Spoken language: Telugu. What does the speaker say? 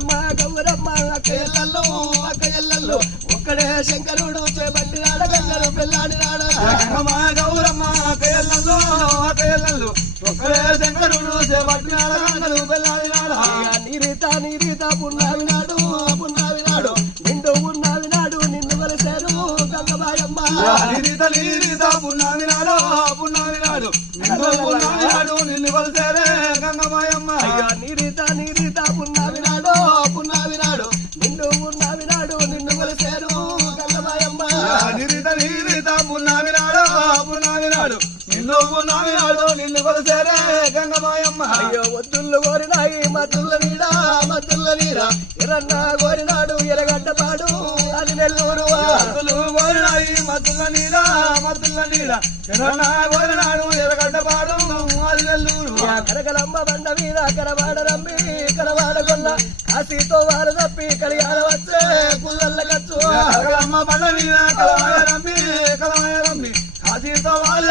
గంగమ్మ గౌరమ్మ అక్కయ్యల్లో అక్కయ్యల్లో ఒక్కడే శంకరుడు చేపట్టినాడు గంగలు పెళ్ళాడినాడు గంగమ్మ గౌరమ్మ అక్కయ్యల్లో అక్కయ్యల్లో ఒక్కడే శంకరుడు చేపట్టినాడు గంగలు పెళ్ళాడినాడు నీరీత పున్నావినాడు పున్నావినాడు నిండు పున్నావినాడు నిన్ను వలసారు గంగమాయమ్మ నీరీత పున్నావినాడు పున్నావినాడు నిన్ను పున్నావినాడు నిన్ను వలసారే గంగమాయమ్మ నీరీత పున్నావినాడు పున్నావినాడు నిండు పున్నావినాడు నిన్ను వలసారు గంగమాయమ్మ నీరీత పున్నావినాడు పున్నావినాడు నిన్ను పున్నావినాడు నిన్ను వలసారే గంగమాయమ్మ అయ్యో వద్దుళ్ళు కోరినాయి మద్దుల నీడ ఎరన్న కోరినాడు ఎరగడ్డపాడు అది నెల్లూరు మద్దులు కోరినాయి మద్దుల నీడ ఎరన్న కోరినాడు ఎరగడ్డపాడు అది నెల్లూరు కనకలమ్మ బండ మీద కరవాడ రమ్మి కరవాడ గొల్ల కాశీతో వారు తప్పి కలియ